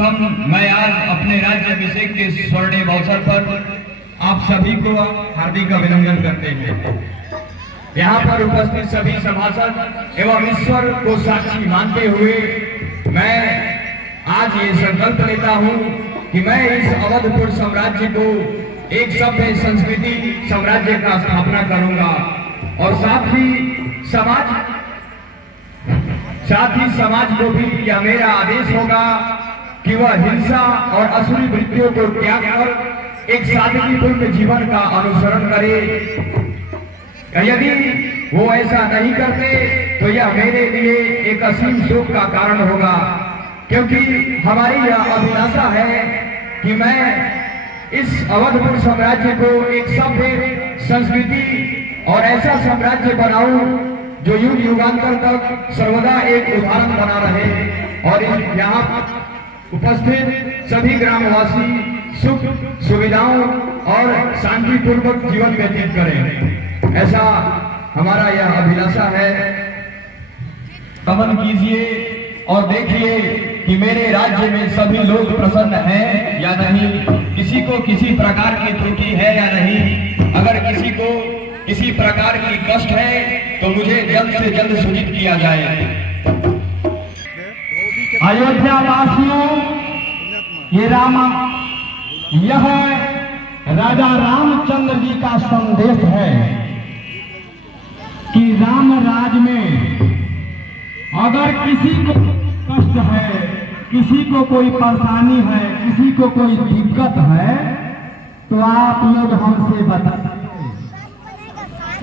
सर्वप्रथम मैं आज अपने राज्य अभिषेक के स्वर्णिम अवसर पर आप सभी को हार्दिक अभिनंदन करते हैं। यहाँ पर उपस्थित सभी सभासद एवं ईश्वर को साक्षी मानते हुए मैं आज ये संकल्प लेता हूँ कि मैं इस अवधपुर साम्राज्य को एक सभ्य संस्कृति साम्राज्य का स्थापना करूंगा और साथ ही समाज को भी यह मेरा आदेश होगा कि वह हिंसा और असुरी वृत्तियों को त्याग कर एक सादगीपूर्ण जीवन का अनुसरण करे। यदि वो ऐसा नहीं करते तो यह मेरे लिए एक असीम शोक का कारण होगा, क्योंकि हमारी यह अभिलाषा है कि मैं इस अवधपुर साम्राज्य को एक सभ्य संस्कृति और ऐसा साम्राज्य बनाऊं जो युग युगांतर तक सर्वदा एक उदाहरण बना रहे और यहाँ उपस्थित सभी ग्रामवासी सुख सुविधाओं और शांतिपूर्वक जीवन व्यतीत करें, ऐसा हमारा यह अभिलाषा है। कमन कीजिए और देखिए कि मेरे राज्य में सभी लोग प्रसन्न हैं या नहीं, किसी को किसी प्रकार की त्रुटि है या नहीं। अगर किसी को किसी प्रकार की कष्ट है तो मुझे जल्द से जल्द सूचित किया जाए। अयोध्या वासियों, यह राजा रामचंद्र जी का संदेश है कि राम राज में अगर किसी को कष्ट है, किसी को कोई परेशानी है, किसी को कोई दिक्कत है तो आप लोग हमसे बताइए।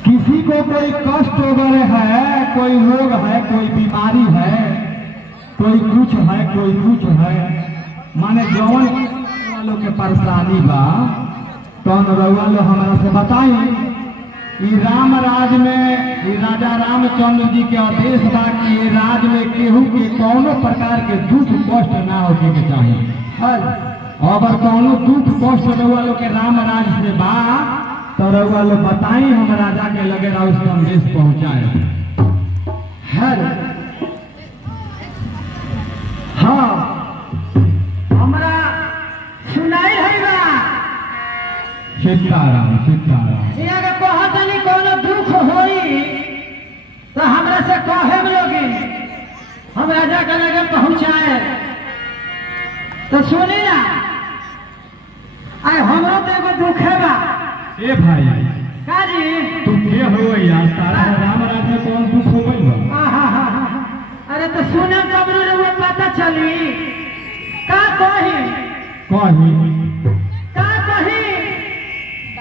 किसी को कोई कष्ट वगैरह है, कोई रोग है, कोई बीमारी है, कोई कुछ है, कोई कुछ है, माने जौन वालों के परेशानी बा तो रउआ लोग हमारा से बताई। राम राज में राजा रामचंद्र जी के आदेश बा कि राज में केहू के कौनो प्रकार के दुख कष्ट ना होके के चाहिए। अगर कौनो दुख कष्ट रउआ लोग के राम राज से बा तो रउआ लोग बताई, हम राजा के लगे उस संदेश पहुंचाए। हाँ, हमरा सुनाई है बा। सीताराम सीताराम। यहाँ के कहतनी कोनो दुख होई तो हमरा से कहे लोगे, हम राजा के लगे पहुंचाए। तो सुनी ना, आए हमरो तो एगो दुख है बा। ए भाई काजी तू के हो यार, तारा राम राज में कौन दुख हो गई बा? अरे तो सुना तब रे पता चली। का कही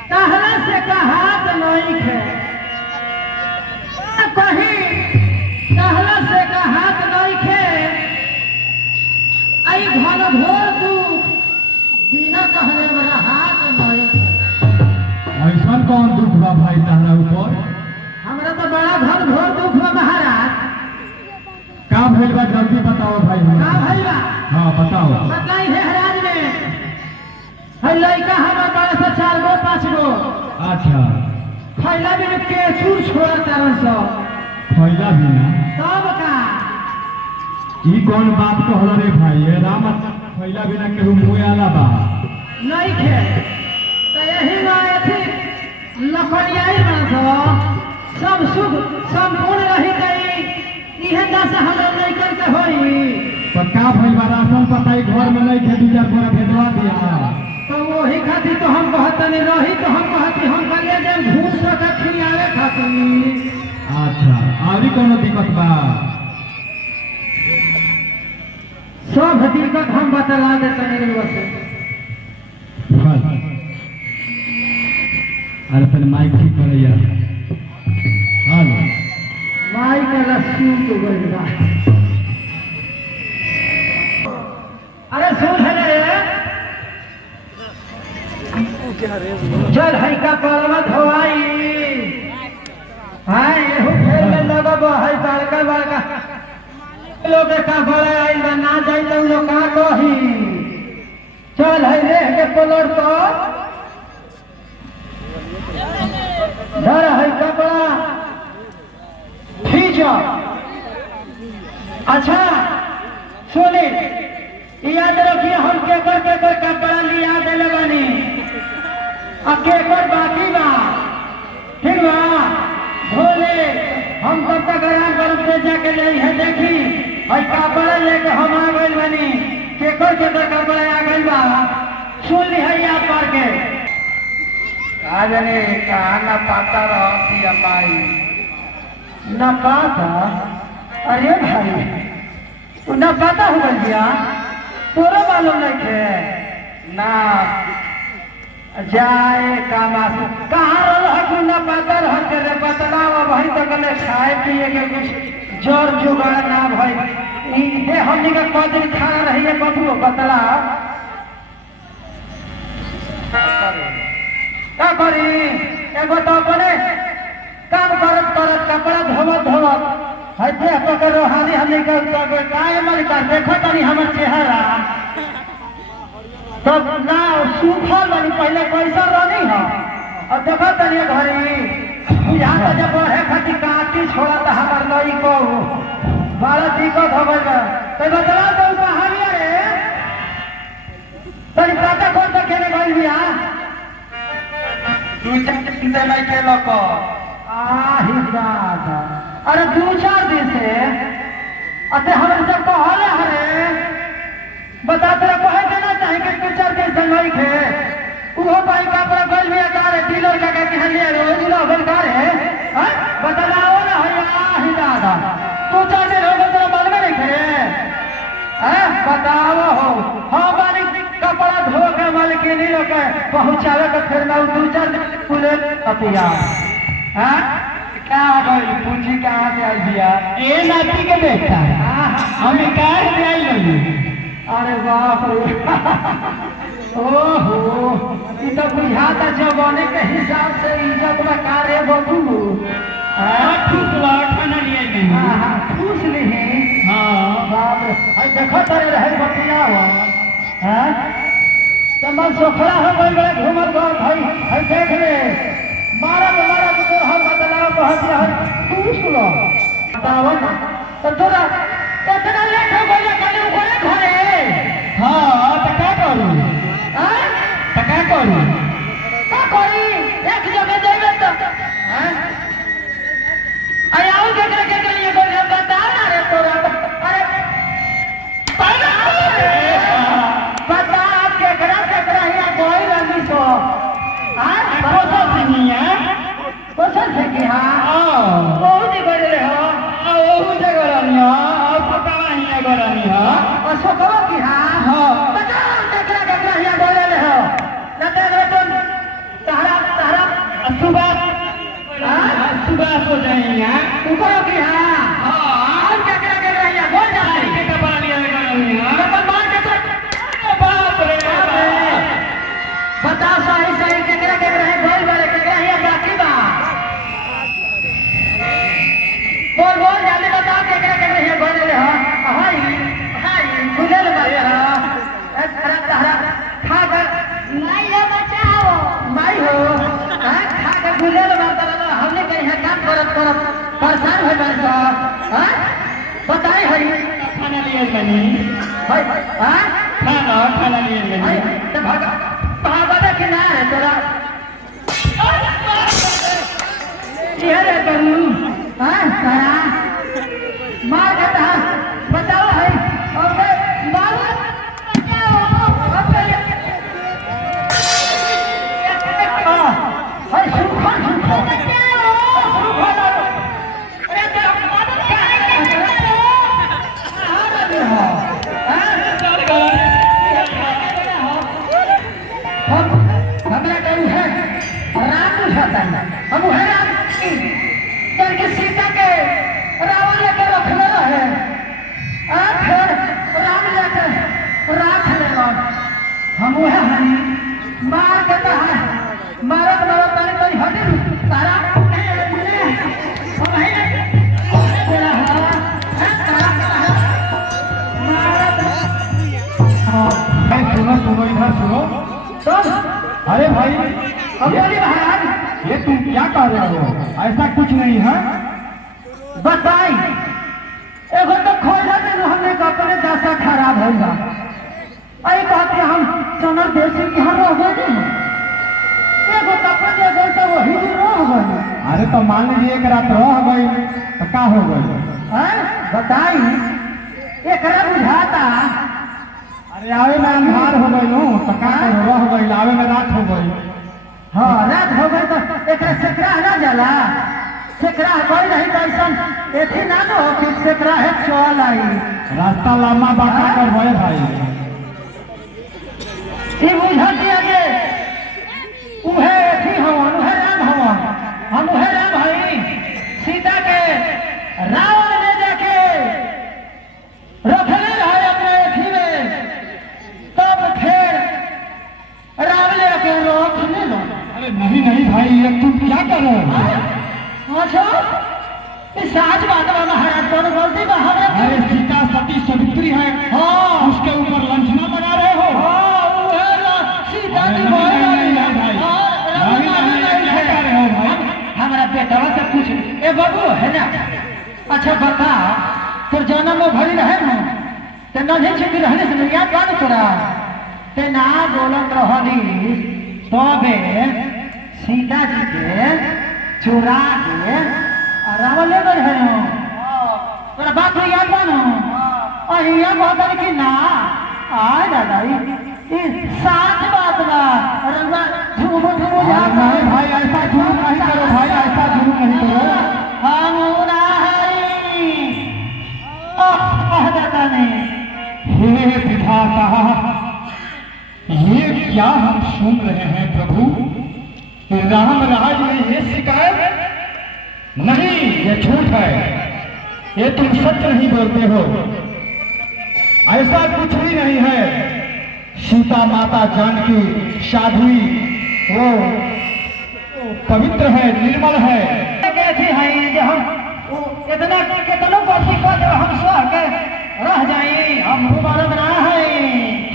कहला से कहात नहीं है, कही कहला से कहात नहीं है। आई घर भोर दुख बिना कहले वाला हाथ नहीं है। ऐसा कौन दुख बा भाई तहरा ऊपर? हमरा तो बड़ा घर भोर दुख बा महाराज। का भइल बा जल्दी बताओ भाई। का भइल बा? हाँ बताओ। बताई है राज में है लड़का हमारा बड़ा सा 4 गो 5 गो। अच्छा। फैला भी के छूर छोड़ा तारन सो। फैला भी ना तब का ई कौन बात कहला रे भाई? राम फैला बिना केहू मुए आला बा नहीं खे। तो यही ना थी लखड़ियाई बना सब सुख संपूर्ण रही गई। इहे दस हमरा नहीं करके होई तो का भइल बा? राशन पताई घर में नहीं थे, 2-4 बोरा भेजवा दिया तो वही खातिर तो हम कहतनी रही तो हम कहती हम ले जाए घूस का खियावे खातिर। अच्छा, अभी कोनो दिक्कत बा? सब दिक्कत हम बतला देते नहीं वैसे। अरे पहले माइक ठीक करे यार। हेलो माइक का सूट हो गई बा। अरे सुन है चल है का परवा धोई हां एहू फेर में लगब है बड़का बड़का लोग का बड़ा आई ना जाई तो लोग का कही। चल है रे के पलट तो धर है कपड़ा खींच। अच्छा सुने याद रखिए हम केकर कपड़ा लिया देले बानी आ केकर बाकी बा ठीक बा भोले हम तब तक आराम करब से जाके ले है देखी और कपड़ा लेके हम आ गइल बानी केकर कपड़ा आ गइल बा सुन ली है याद करके आज ने कहा ना पाता रहती अपाई न पाता अरे भाई तू न पाता हो गल दिया तोरा मालूम नहीं थे ना जाए कामास कहाँ रह तू न पाता रह के रे बतलावा भाई तो कले खाए पिए के कुछ जोर जुगाड़ ना भाई ये हमनी का कौन दिन खाना रही है बबू बतला का करी एगो तो अपने काम करत करत कपड़ा धोवत है देह पकड़ रोहानी हमने का काय मन का देखो तनी हमर चेहरा तब ना सूखल बनी पहले कैसा रहनी है और देखो तनी घरी बुझा तो जब बढ़े खाती काटी छोड़ा था हमार नई को बड़ा दिक्कत हो गई बा तो बतला तो कहानी रे तनी पता कौन सा खेले गइल बिया तू चक्की से नहीं के लोग आही दादा अरे 2-4 दिन से अते हमरे सब कहले हरे बता तेरा कहे देना चाहिए कि 2-4 दिन से नहीं खे उहो भाई कपड़ा गल भी अकार डीलर का के लिए रो डीलर बलकार है हां बतलाओ ना आही दादा 2-4 दिन हो गए तेरा मालूम नहीं खे हैं बताओ हो हमारी कपड़ा धो के मालकिनी लोग पहुंचावे के फिर ना 2-4 दिन खुले अतिया हां क्या गई पूंजी कहाँ से आई दिया ये नाती के बेटा हम कहाँ से आई नहीं अरे बाप रे ओहो ये तो बुझाता जवाने के हिसाब से इज्जत में कार्य बबू ठीक बा खाना लिए नहीं पूछ ली हाँ बाप रे देखो तेरे रहे बतिया हुआ तमल सोखड़ा हो गई बड़े घूमत भाई देख ले मारा तो हम बतलाओ बहुत है पूछ लो बताओ ना तो थोड़ा इतना लेट हो गया कल ऊपर घरे हाँ तो क्या करूँ हां तो क्या करूँ का करी एक जगह जाइए तो हां आया केकरे ये बोल बता ना रे तोरा अरे बता आप केकरा यहाँ कोई रही तो हां कोसा सिंगिया क्वेश्चन है कि हाँ बहुत ही बड़े हो वो जगह रानी हाँ पता नहीं है रानी हाँ और सोचो कि हाँ बताओ केकरा यहाँ बोले ले हो न तो तुम तारा सुबह हो जाएंगे ऊपर की हाँ और केकरा यहाँ बोल जाते के कपड़ा लिया रानी हाँ मतलब मार के तो बाप रे बताओ सही केकरा है बोल बोले केकरा यहाँ बाकी बा बोल जल्दी बताओ केकरा यहाँ बोल ले हो हाय खुलल बारे हो अरे तारा खा कर नहीं है बचाओ नहीं हो खा कर खुलल बात हमने कहीं है काम करत परेशान हो गए तो हां बताई हरी खाना लिए नहीं हां खाना लिए नहीं तो भागा के ना है तोरा ये रे करू हां तारा मार के ता बताओ है और मार बचाओ हाय सुखा अरे तो हमरा कहू है राम बुझाता है हम है राम करके सीता के रावण लेके रखले रहे फिर राम लेके राख ले हम है हनी मार के तो है मारत तारी तारी हटे तारा हम है तेरा है तारा मारत सुनो इधर सुनो तो अरे भाई अब बोली महाराज ये तुम क्या कह रहे हो ऐसा कुछ नहीं है बताई एगो तो खोजा दिन हमने अपने दशा खराब होगा सोनर देव सिंह यहाँ रह गए एगो तपन दे गए तो वही भी रह गए। अरे तो मान लीजिए एक रात रह गई तो का हो गई? बताई एक बुझाता अरे आवे में अंधार हो गई हूँ तो का करो, रह गई आवे में रात हो गई। हाँ रात हो गई तो एक सेकरा ना जाला सेकरा कोई नहीं कैसन एथी ना तो कि सेकरा है चल आई रास्ता लम्बा बाटा कर भय भाई। ई बुझा दिया के उहे एथी हवन उहे राम हवन हम उहे राम भाई सीता के रावण ने जाके रखले रहे अपने एथी में तब फिर राम ले के रोक ले लो। अरे नहीं नहीं भाई ये तुम क्या कर रहे हो? अच्छा इस आज बात में महाराज कौन गलती में हमें अरे सीता सती सावित्री है, हाँ उसके ऊपर लंचना बना रहे हो। हाँ वो है सीता की नहीं, बोल नहीं, नहीं, भाई। क्या कर रहे हो भाई? हमारा बेटा से कुछ ए बाबू है ना। अच्छा बता तो जन्म में भरी रहे ना ते नहीं छिपी रहने से याद बात तोरा ते ना बोलत रहली तबे सीता जी के चुरा के रावण ले गए हैं तोरा बात तो याद बानो अहिया कहता कि ना आय दादा ई साच बात बा रंगा झूमो झूमो जा नहीं भाई ऐसा जुलूम नहीं करो भाई, ऐसा जुलूम नहीं करो। हम ना हई कह दादा ने हे विधाता, ये क्या हम सुन रहे हैं प्रभु? राम राज में ये शिकायत नहीं, ये झूठ है, ये तुम सच नहीं बोलते हो। ऐसा कुछ भी नहीं है। सीता माता जानकी साध्वी वो पवित्र है, निर्मल है। कैसी है जो हम इतना कितनों गलती कर दे हम सह के रह जाए हम मुबारक ना है।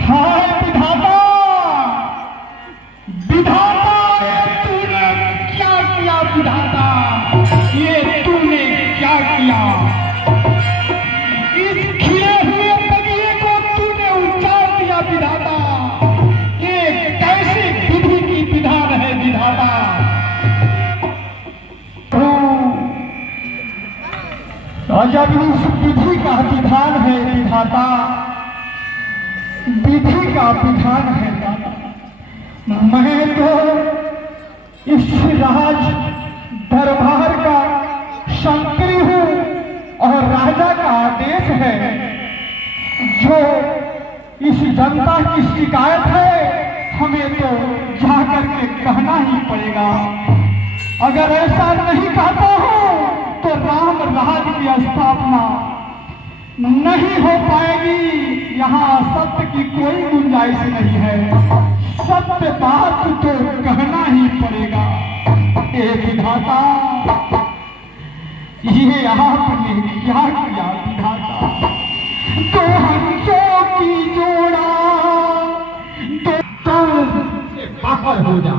हाय विधाता, विधाता तूने क्या किया? विधाता ये तूने क्या किया? इस खिले हुए बगिए को तूने उजाड़ दिया विधाता। ये कैसे विधि की विधान है विधाता? जब उस विधि का विधान है विधाता, विधि का विधान है दाता, मैं तो इस राज दरबार का शंकरी हूँ और राजा का आदेश है जो इस जनता की शिकायत है हमें तो जाकर के कहना ही पड़ेगा। अगर ऐसा नहीं कहता हूँ तो राम राज की स्थापना नहीं हो पाएगी। यहाँ सत्य की कोई गुंजाइश नहीं है, सत्य बात तो कहना ही पड़ेगा। हे विधाता, ये आपने क्या किया विधाता? दो हंसों की जोड़ा तो बाहर हो जा।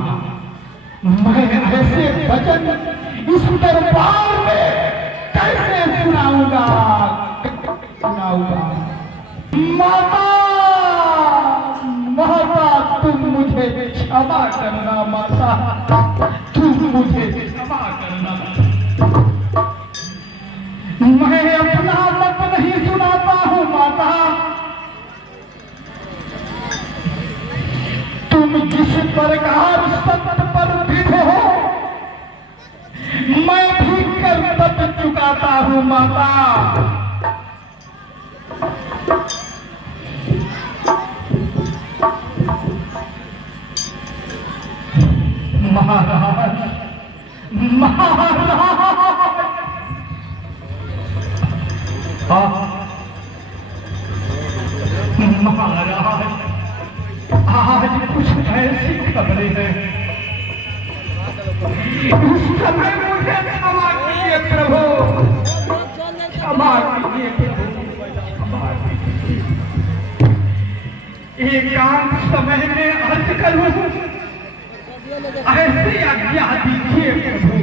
मैं ऐसे वचन इस दरबार में कैसे सुनाऊंगा? माता, माता तुम मुझे क्षमा करना, माता तुम मुझे क्षमा करना। मैं अपना मत नहीं सुनाता हूँ माता, तुम जिस प्रकार सत्य पर विध हो मैं भी कर्तव्य चुकाता हूँ माता। महाराज, महाराज, महाराज, आज कुछ ऐसी खबरें हैं, उस समय मुझे क्षमा कीजिए प्रभु, क्षमा कीजिए प्रभु, क्षमा कीजिए। एकांत समय में अर्ज करूं, ऐसी आज्ञा दीजिए प्रभु।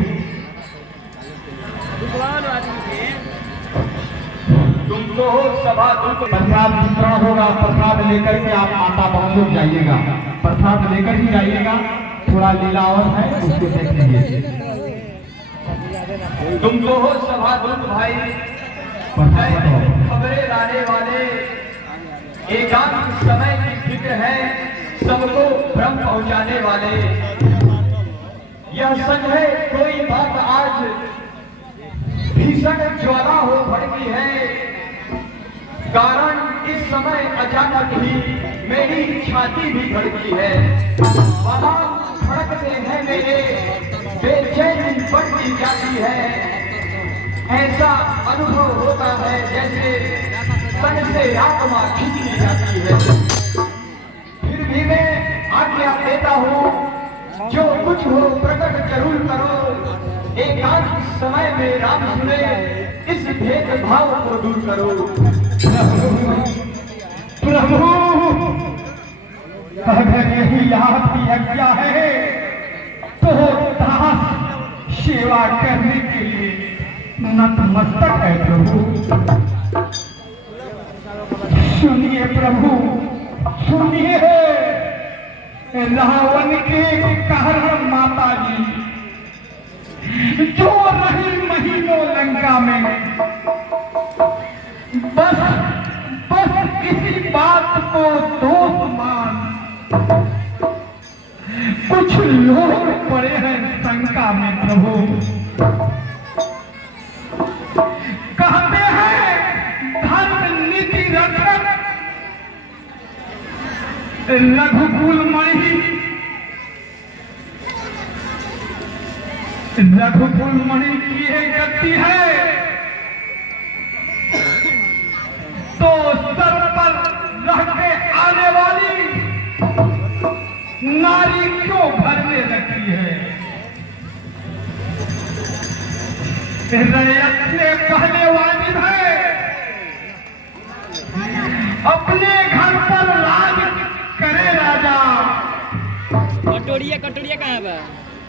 तुमको हो सभा दुख। प्रसाद वितरण होगा, प्रसाद लेकर के आप माता बहन लोग जाइएगा, प्रसाद लेकर ही जाइएगा। थोड़ा लीला और है, उसको देख लीजिए। तुमको हो सभा दुख भाई, खबरें लाने वाले, एकांत समय की फिक्र है, सबको भ्रम पहुंचाने वाले। यह सच है कोई बात आज भीषण ज्वाला हो भड़की है, कारण इस समय अचानक ही मेरी छाती भी भड़की है। वहां भड़कते हैं मेरे, बेचैनी बढ़ती जाती है, ऐसा अनुभव होता है जैसे तन से आत्मा खींची जाती है। फिर भी मैं आज्ञा देता हूँ, जो कुछ हो प्रकट जरूर करो, एकांत समय में राम सुने, इस भेदभाव को दूर करो। प्रभु अगर यही आपकी आज्ञा है तो दास सेवा करने के लिए नतमस्तक है प्रभु। सुनिए प्रभु, सुनिए। रावण के कारण माता जी जो रही महीनों लंका में, बस इसी बात को दोष मान कुछ लोग पड़े हैं शंका में प्रभु। कहते हैं धर्म नीति रक्षक रघुकुल मणि की एक गति है, तो सर पर रह के आने वाली नारी क्यों घर में रखी है? रैयत से कहने वाली है अपने घर पर राज करे राजा, कटोरिया कहाँ बा?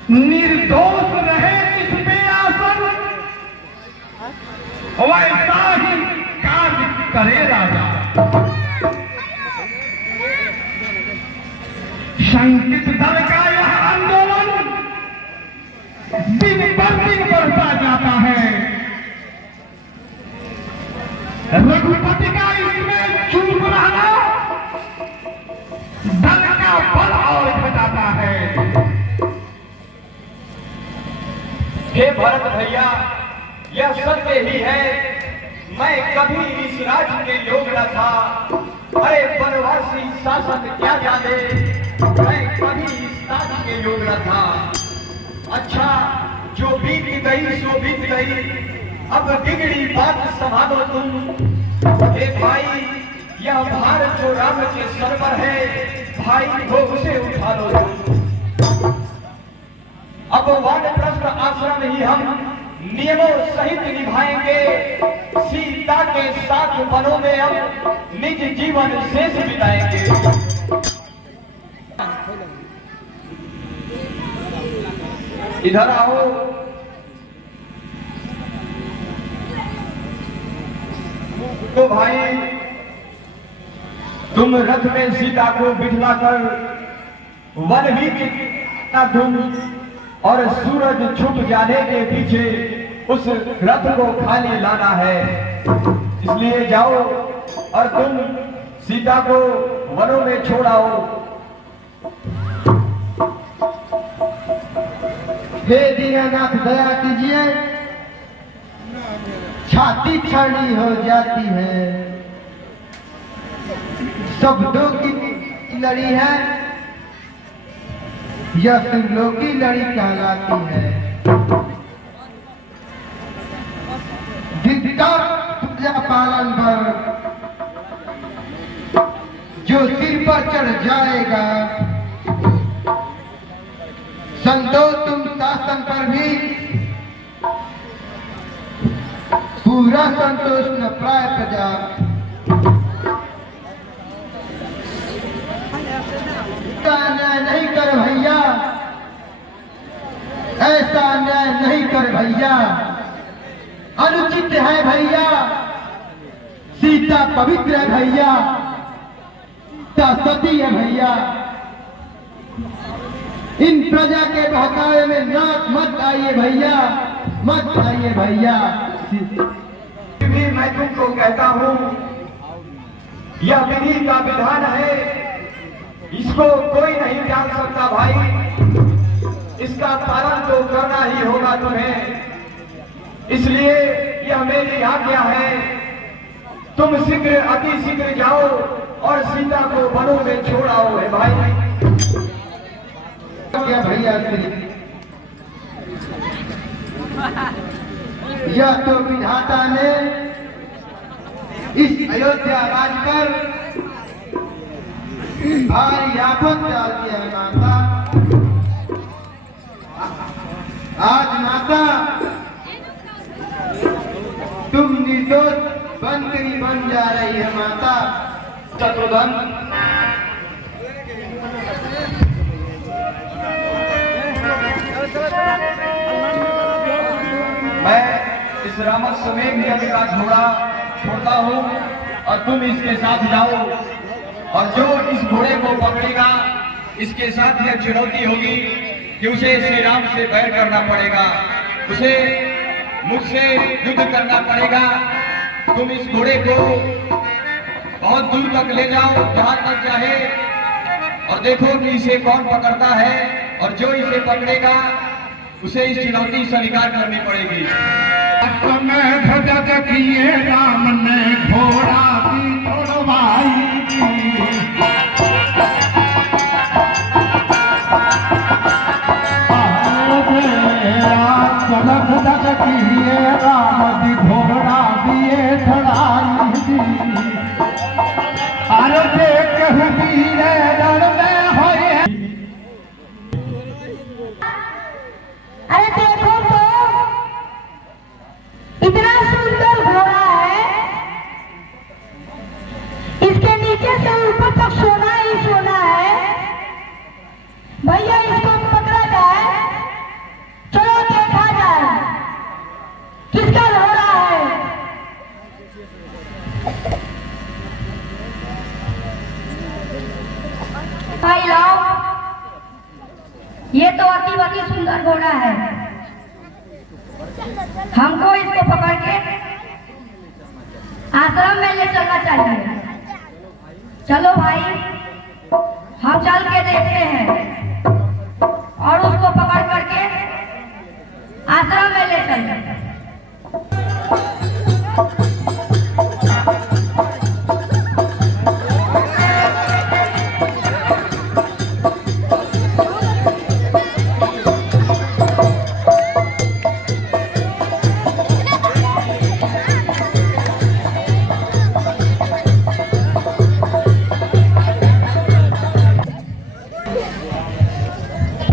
निर्दोष रहे इसमें आसन, वैसा ही कार्य करे राजा। शंकित दल का यह आंदोलन दिन पर दिन बढ़ता जाता है। रघुपति का इसमें चूक रहना दल का बल और घटाता है। हे भरत भैया, यह सत्य ही है, मैं कभी इस राज्य के योग न था। अरे वनवासी शासन क्या जाने, मैं कभी इस राज्य के योग न था। अच्छा, जो बीत गई सो बीत गई, अब बिगड़ी बात संभालो तुम। हे भाई, यह भार जो राम के सर पर है, भाई वो उसे उठा लो तुम। अब वानप्रस्थ आश्रम ही हम नियमों सहित निभाएंगे, सीता के साथ वनों में हम निज जीवन शेष बिताएंगे। इधर आओ। तो भाई, तुम रथ में सीता को बिठलाकर वन भी कितना तुम, और सूरज छुप जाने के पीछे उस रथ को खाली लाना है। इसलिए जाओ और तुम सीता को वनों में छोड़ाओ। हे दीनानाथ दया कीजिए, छाती छानी हो जाती है। शब्दों की लड़ी है, यह त्रिलोकी की लड़ी कहलाती है। धिक्कार पूजा पालन पर जो सिर पर चढ़ जाएगा, संतोष तुम शासन पर भी पूरा संतोष न प्राय प्रजा। अन्याय नहीं कर भैया, ऐसा अन्याय नहीं कर भैया, अनुचित है भैया, सीता पवित्र है भैया, सीता सती है भैया। इन प्रजा के बहकावे में नाक मत आइए भैया, मत आइए भैया। भी मैं तुमको कहता हूँ, यह विधि का विधान है, इसको कोई नहीं जान सकता भाई। इसका पालन तो करना ही होगा तुम्हें, इसलिए यह मेरी आज्ञा है। तुम शीघ्र अति शीघ्र जाओ और सीता को वनों में छोड़ आओ है भाई। क्या भैया श्री, यह तो विधाता ने इस अयोध्या राज पर भारी आफत डाल दिया है माता। आज माता तुम निर्दोष बंकरी बन जा रही है माता। शत्रुघ्न, मैं इस रामत समेत यज्ञ का घोड़ा छोड़ता हूँ और तुम इसके साथ जाओ, और जो इस घोड़े को पकड़ेगा इसके साथ यह चुनौती होगी कि उसे श्री राम से बैर करना पड़ेगा, उसे मुझसे युद्ध करना पड़ेगा। तुम इस घोड़े को बहुत दूर तक ले जाओ, जहां तक चाहे, और देखो कि इसे कौन पकड़ता है, और जो इसे पकड़ेगा उसे इस चुनौती स्वीकार करनी पड़ेगी। किए राम ने घोड़ा भी छोड़वाई, किए राम दी घोड़ा दिए छड़ाई दी। अरे देख वीर रण में होए। अरे देखो तो, इतना सुंदर घोड़ा है, इसके नीचे से ऊपर तक सोना ही सोना है। भैया इसको पकड़ा जाए, चलो देखा जाए किसका घोड़ा है। भाई लाओ, ये तो अति सुंदर घोड़ा है, हमको इसको पकड़ के आश्रम में ले चलना चाहिए। चलो भाई, हम चल के देखते हैं और उसको पकड़ करके आश्रम में ले चलते हैं।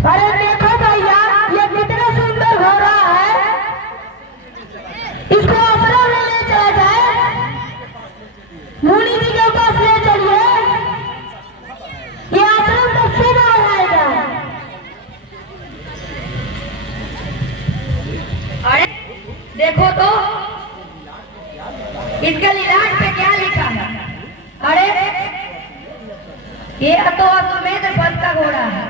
अरे देखो भैया, ये कितना सुंदर घोड़ा है, इसको आश्रम में ले चला जाए, मुनि जी के पास ले चलिए, ये आश्रम तो शुभ हो जाएगा। अरे देखो तो, इसके लिलाट पे क्या लिखा है। अरे ये तो अश्वमेध पद का घोड़ा है,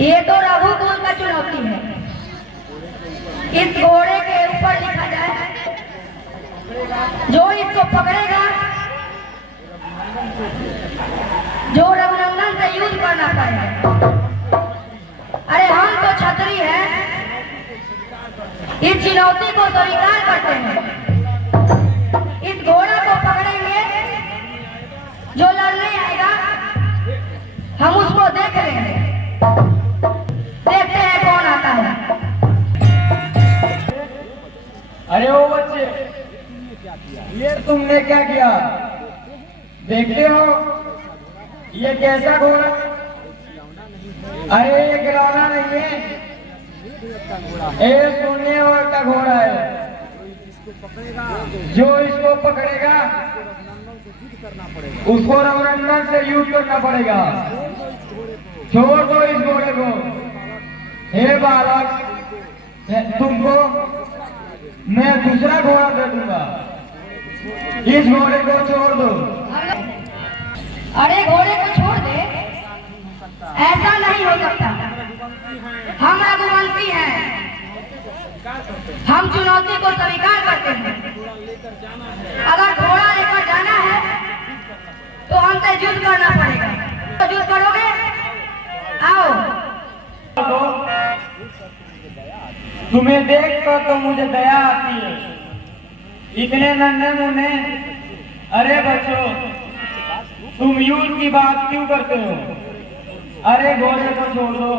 ये तो रघुकुल का चुनौती है। इस घोड़े के ऊपर लिखा जाए, जो इसको पकड़ेगा, जो रघुनंदन से युद्ध करना पड़ेगा। अरे हम तो क्षत्रिय हैं, इस चुनौती को स्वीकार करते हैं। इस घोड़ा को पकड़ेंगे, जो लड़ने आएगा हम उसको देख लेंगे, देखते हैं कौन आता है। अरे ओ बच्चे, ये तुमने क्या किया? देखते हो ये कैसा घोड़ा? अरे ये खिलौना नहीं है, ये सोने और का घोड़ा है। जो इसको पकड़ेगा उसको रघुनंदन से युद्ध करना पड़ेगा। छोड़ दो इस घोड़े को। हे बालक, तुमको मैं दूसरा घोड़ा दे दूंगा, इस घोड़े को छोड़ दो। अरे घोड़े को छोड़ दे, ऐसा नहीं हो सकता। हम रघुवंशी हैं, हम चुनौती को स्वीकार करते हैं। अगर घोड़ा लेकर जाना है तो हमसे युद्ध करना पड़ेगा। तो युद्ध करोगे? आओ। तुम्हें देख कर तो मुझे दया आती है, इतने नन्हे मुन्ने। अरे बच्चों, तुम युद्ध की बात क्यों करते हो? अरे घोड़े को छोड़ दो,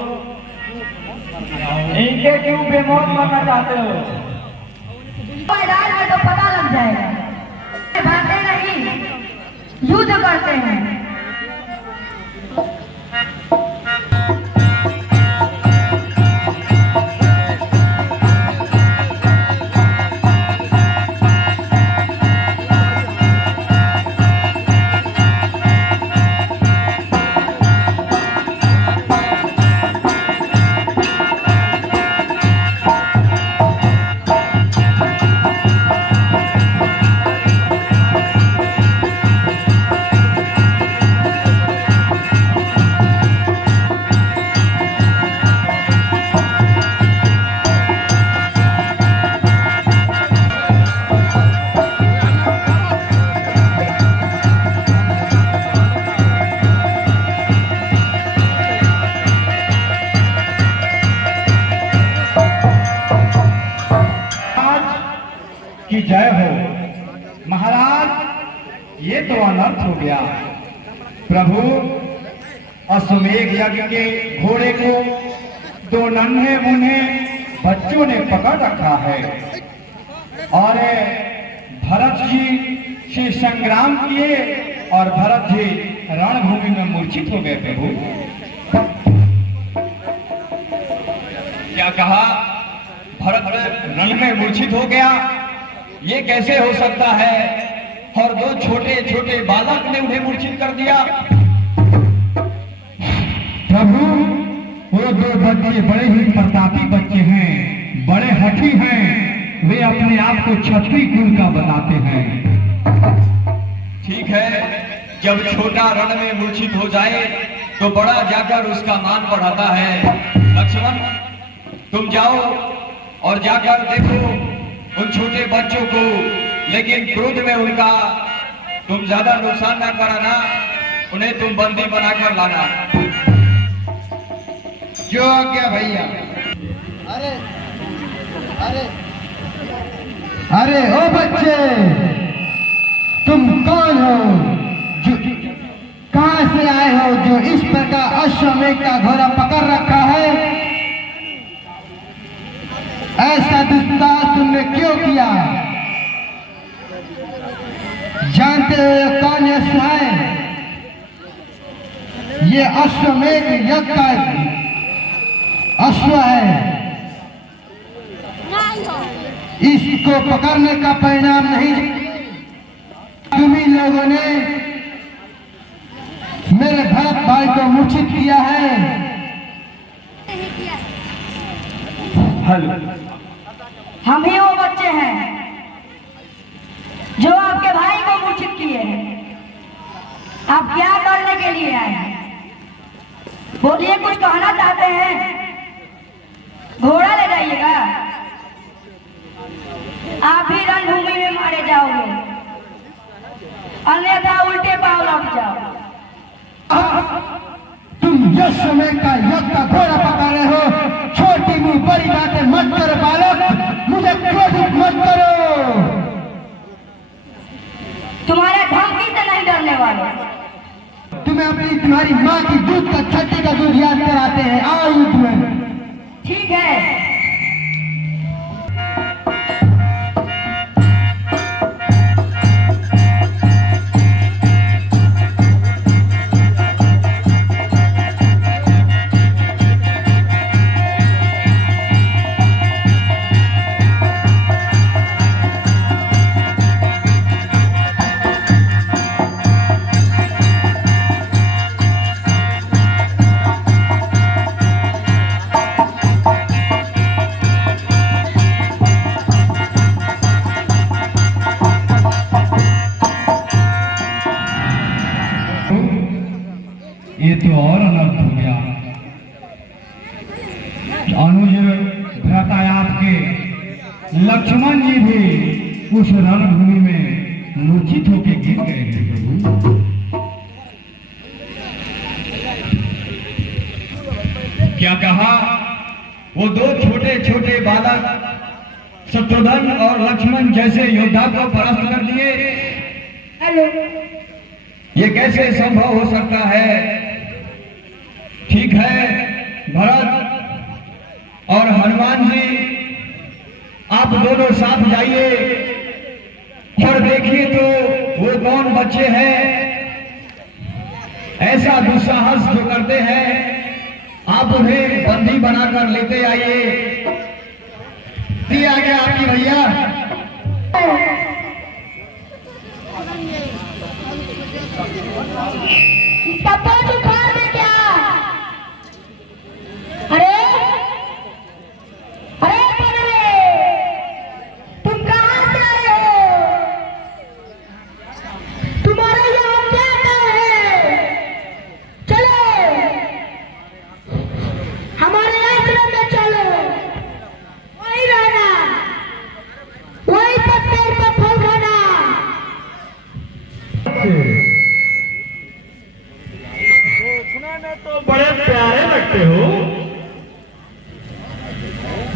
इनके क्यों बेमौत मरना चाहते हो? मैदान में तो पता लग जाएगा। भागते नहीं, युद्ध करते हैं। की जय हो। महाराज, ये तो अनर्थ हो गया। प्रभु, अश्वमेध यज्ञ के घोड़े को दो नन्हे मुन्ने बच्चों ने पकड़ रखा है और भरत जी से संग्राम किए और भरत जी रणभूमि में मूर्छित हो गए। प्रभु, क्या कहा? भरत रण में मूर्छित हो गया? ये कैसे हो सकता है? और दो छोटे छोटे बालक ने उन्हें मूर्छित कर दिया। प्रभु, वो दो बच्चे बड़े ही प्रतापी बच्चे हैं, बड़े हठी हैं। वे अपने आप को क्षत्रिय कुल का बताते हैं। ठीक है, जब छोटा रण में मूर्छित हो जाए तो बड़ा जाकर उसका मान बढ़ाता है। लक्ष्मण, तुम जाओ और जाकर देखो उन छोटे बच्चों को, लेकिन क्रोध में उनका तुम ज्यादा नुकसान ना कराना, उन्हें तुम बंदी बनाकर लाना। जो आज्ञा भैया। अरे अरे अरे ओ बच्चे, तुम कौन हो? जो कहां से आए हो जो इस प्रकार अश्वमेध का घोड़ा पकड़ रखा है? ऐसा दुस्साहस तुमने क्यों किया? जानते हो ये कौन अश्व है? ये अश्वमेध यज्ञ का अश्व है। इसको पकड़ने का परिणाम नहीं, तुम्ही लोगों ने मेरे भरत भाई को मूर्छित किया है। हम ही वो बच्चे हैं जो आपके भाई को मूर्छित किए हैं। आप क्या करने के लिए आए हैं? बोलिए, कुछ कहना चाहते हैं? घोड़ा ले जाइएगा, आप भी रणभूमि में मारे जाओगे, अन्यथा उल्टे पांव लौट जाओ। तुम अश्वमेध का यज्ञ का घोड़ा पका रहे हो। छोटी मुंह बड़ी बातें मत करो बालक, मुझे क्रोधित मत करो। तुम्हारे धमकी से नहीं डरने वाले। तुम्हारी माँ की दूध का छत्ती का दूध याद कराते हैं। आओ युद्ध में। ठीक है। ये तो और अनर्थ हो गया। अनुज भ्रातायात के लक्ष्मण जी भी उस रणभूमि में मूर्छित होकर गिर गए हैं प्रभु। क्या कहा? वो दो छोटे छोटे बालक शत्रुघ्न और लक्ष्मण जैसे योद्धा को परास्त कर दिए। ये कैसे संभव हो सकता है? ठीक है भरत और हनुमान जी, आप दोनों साथ जाइए और देखिए तो वो कौन बच्चे हैं ऐसा दुस्साहस जो करते हैं। आप उन्हें बंदी बनाकर लेते आइए। दिया गया आपकी भैया। इसका पेट उखाड़ दे क्या? अरे अरे पगले, तुम कहाँ से आए हो? तुम्हारा यहाँ क्या काम है? चलो हमारे आश्रम में चलो, वहीं रहना, वहीं पर पेड़ पर फल खाना। तो बड़े प्यारे लगते हो,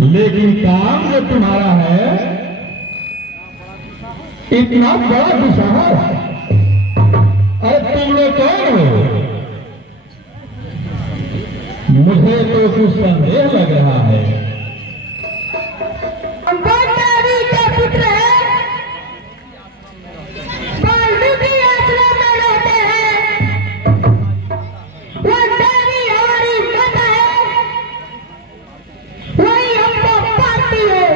लेकिन काम जो तुम्हारा है इतना बड़ा दुस्साहस है। अरे तुम लोग कौन हो? मुझे तो कुछ संदेह लग रहा है। हम गोदावरी के पुत्र हैं, वाल्मीकि आश्रम में रहते हैं। वो देवी हमारी माता है, वही हमको पालती है।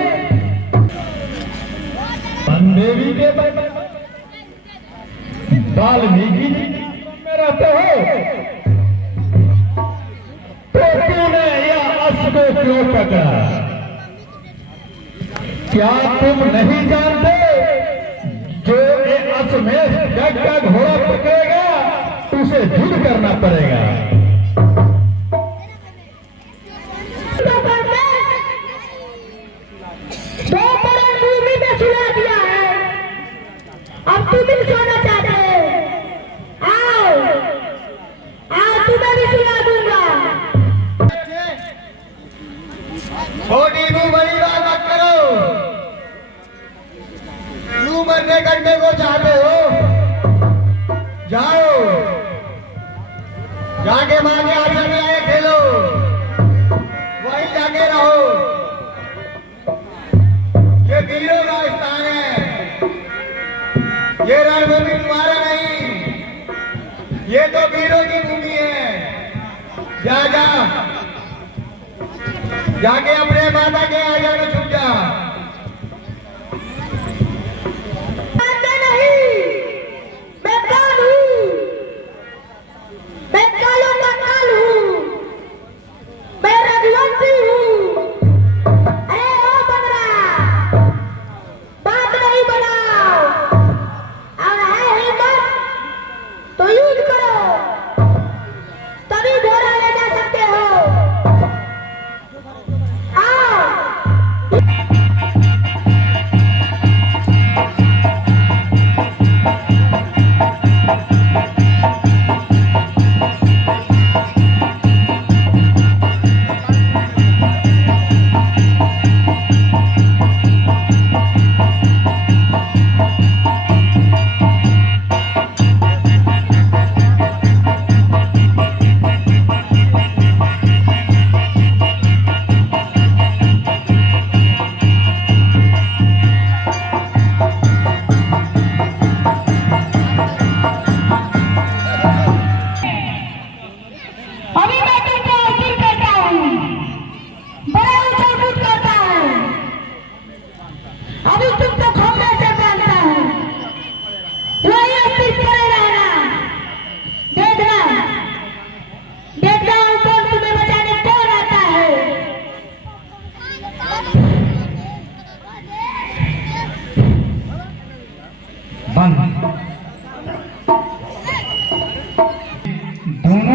देवी के वाल्मीकि जी में रहते हो, तो तूने यह अश्व क्यों पकड़ा? क्या तुम नहीं जानते जो ये अश्वमेध जग का घोड़ा पकड़ेगा उसे युद्ध करना पड़ेगा। तो दो बड़े भूमि में सुला दिया है, अब तुम भी सोना चाहते हो? आओ आओ, तुम्हें भी सुला दूंगा। छोटी मुंह बड़ी बात मत करो। क्यों मरने करने को चाहते हो? जाओ जाके माँ के आगे में आए खेलो, वहीं जाके रहो। ये वीरों का स्थान है, ये रणभूमि तुम्हारा नहीं, ये तो वीरों की भूमि है। जा जा जाके अपने माता के आगे में छुप जा। जानते नहीं मैं कौन हूँ? मैं कालों का काल हूँ, मैं रघुवंशी हूँ। अरे ओ बंदरा, बात नहीं बनाओ, और है हिम्मत तो युद्ध करो, तभी घोड़ा ले जा सकते हो। आओ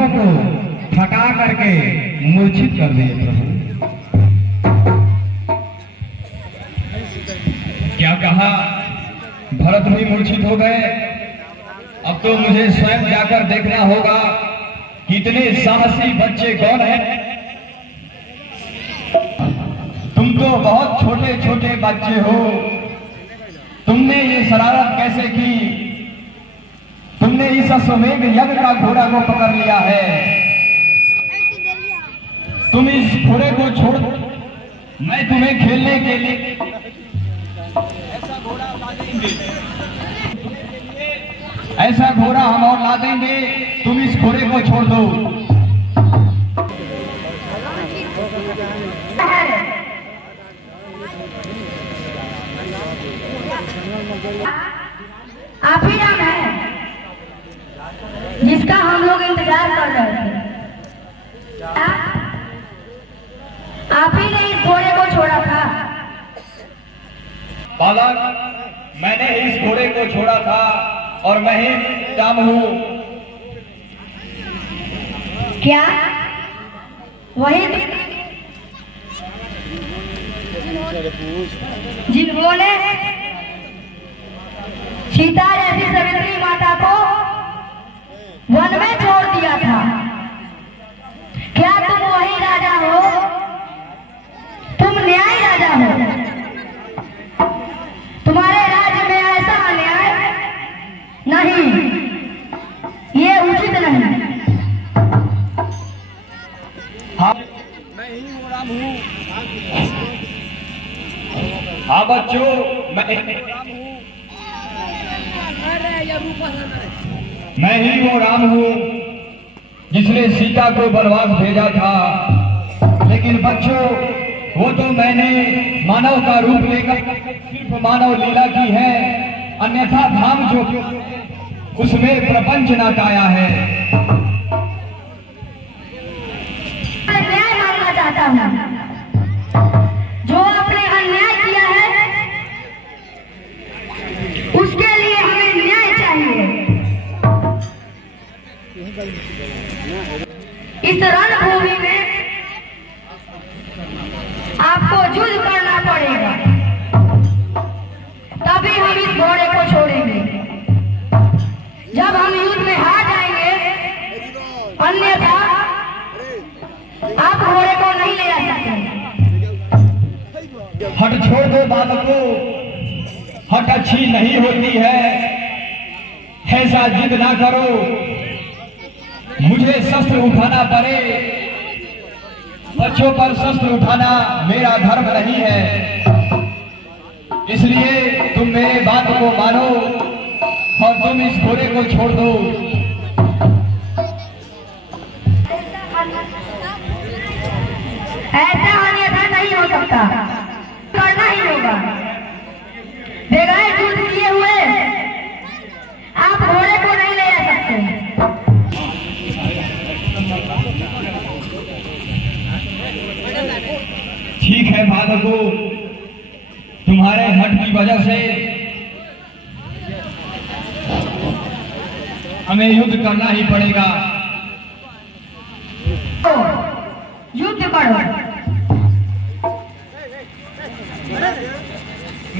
को थका करके मूर्छित कर दिए प्रभु। क्या कहा, भरत भी मूर्छित हो गए। अब तो मुझे स्वयं जाकर देखना होगा कितने साहसी बच्चे कौन हैं। तुम तो बहुत छोटे छोटे बच्चे हो, तुमने ये शरारत कैसे की? तुमने इस अश्वमेध यज्ञ का घोड़ा को पकड़ लिया है। तुम इस घोड़े को छोड़, मैं तुम्हें खेलने के लिए ऐसा घोड़ा हम और ला देंगे, तुम इस घोड़े को छोड़ दो। आप ही नाम है जिसका हम लोग इंतजार कर रहे थे। आप ही ने इस घोड़े को छोड़ा था। बालक, मैंने इस घोड़े को छोड़ा था और मैं ही राम हूँ। क्या वही जिन्होंने सीता जैसी सवित्री माता को वन में छोड़ दिया था? क्या तुम वही राजा हो? तुम न्याय राजा हो। तुम्हारे राज्य में ऐसा अन्याय नहीं, ये उचित नहीं। हाँ, मैं ही वो राम हूँ। हाँ बच्चों, मैं राम हूँ। मैं ही वो राम हूँ जिसने सीता को वनवास भेजा था। लेकिन बच्चों, वो तो मैंने मानव का रूप लेकर सिर्फ मानव लीला की है, अन्यथा धाम जो उसमें प्रपंच न काया है। न्याय मांगना चाहता हूँ। जो आपने अन्याय किया है उसके लिए हमें न्याय चाहिए। इस रणभूमि में आपको युद्ध करना पड़ेगा, तभी हम इस घोड़े को छोड़ेंगे। जब हम युद्ध में हार जाएंगे, अन्यथा आप घोड़े को नहीं ले जा सकते। हट छोड़ दो बालकों, हट अच्छी नहीं होती है। ऐसा जिद ना करो, मुझे शस्त्र उठाना पड़े, बच्चों पर शस्त्र उठाना मेरा धर्म नहीं है। इसलिए तुम मेरे बात को मानो और तुम इस घोड़े को छोड़ दो। ऐसा अन्यथा नहीं हो सकता, करना ही होगा। बेगाए युद्ध किए हुए आप घोड़े को नहीं ले जा सकते। ठीक है बालकों, तुम्हारे हट की वजह से हमें युद्ध करना ही पड़ेगा। युद्ध करो।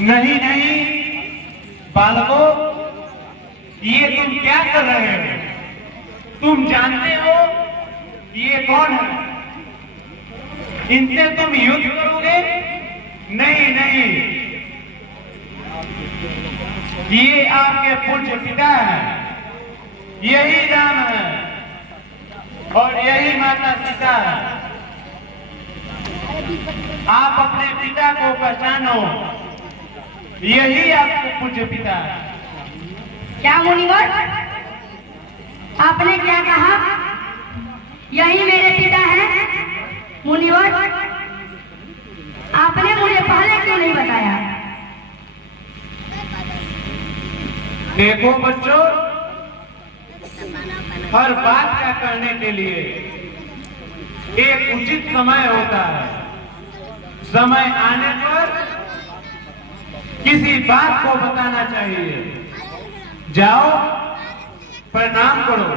नहीं नहीं बालकों, ये तुम क्या कर रहे हो? तुम जानते हो ये कौन है? इनसे तुम युद्ध करोगे? नहीं नहीं, ये आपके पूज्य पिता है, यही राम है और यही माता सीता है। आप अपने पिता को पहचानो, यही आपके पूज्य पिता है। क्या मुनिवर, आपने क्या कहा? यही मेरे पिता हैं? मुनिवर, आपने मुझे पहले क्यों नहीं बताया? देखो बच्चों, हर बात का करने के लिए एक उचित समय होता है। समय आने पर किसी बात को बताना चाहिए। जाओ, प्रणाम करो।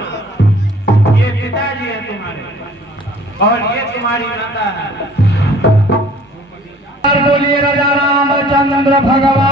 ये पिताजी है तुम्हारे और ये तुम्हारी माता है। बोलिए राजा रामचंद्र भगवान